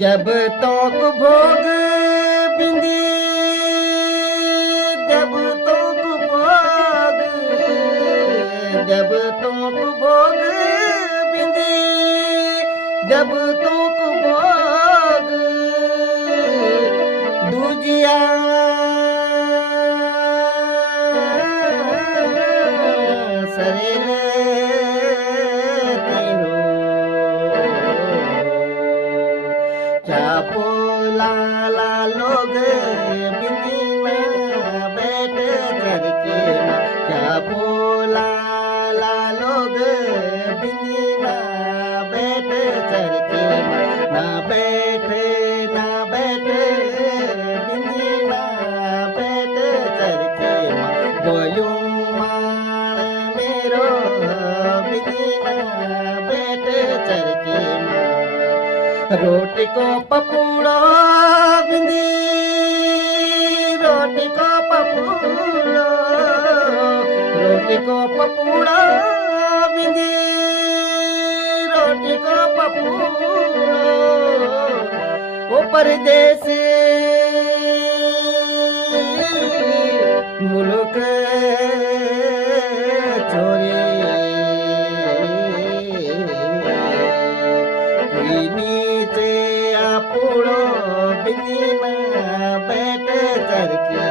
जब तोक भोग बिंदी, जब तोक भोग, जब तोक भोग बिंदी, जब तोक भोग दूजिया सरेले चापो लाला लोग बिंदीना बैठ करके चापो लाला लोग बिंदीना बैठ करके ना बैठे ना बैठे बिंदीना बैठ करके बोलू माण मेरो बिंदीना बैठ करके रोटी को पपूड़ो बिंदी, रोटी को पपूड़ो, रोटी को पपूड़ो बिंदी, रोटी को पपूड़ो वो परदेसी मुल्क छोरी नीचे आपूड़ो बिंदीना बैठ करके